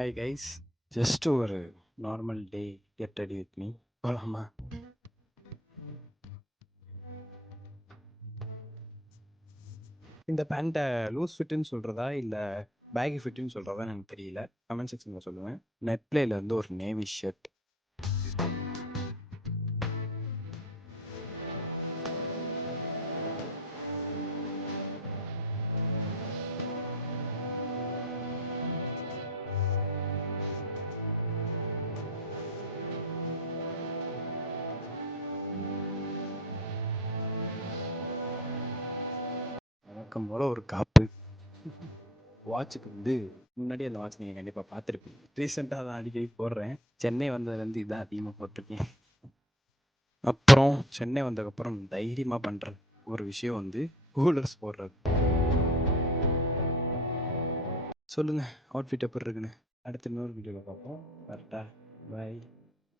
Hi guys, just ஒரு normal day. Get ready with me. போகலாமா? இந்த பேண்ட்டை லூஸ் ஃபிட்டுன்னு சொல்கிறதா இல்லை பேகி ஃபிட்டுன்னு சொல்கிறதா எனக்கு தெரியல. கமெண்ட் செக்ஷனில் சொல்லுவேன். நெட்பிளேல இருந்து ஒரு நேவி ஷர்ட். வழக்கம் போல் ஒரு காப்பு. வாட்சுக்கு வந்து முன்னாடி அந்த வாட்ச் நீங்கள் கண்டிப்பாக பார்த்துருப்பீங்க. ரீசெண்டாக தான் அடிக்கடி போடுறேன். சென்னை வந்ததுலேருந்து இதான் அதிகமாக போட்டிருக்கேன். அப்புறம் சென்னை வந்ததுக்கப்புறம் தைரியமாக பண்ணுற ஒரு விஷயம் வந்து கூலர்ஸ் போடுறது. சொல்லுங்கள், அவுட்ஃபிட் எப்படி இருக்குன்னு அடுத்த இன்னொரு வீடியோவில் பார்ப்போம். கரெக்டாக பாய்.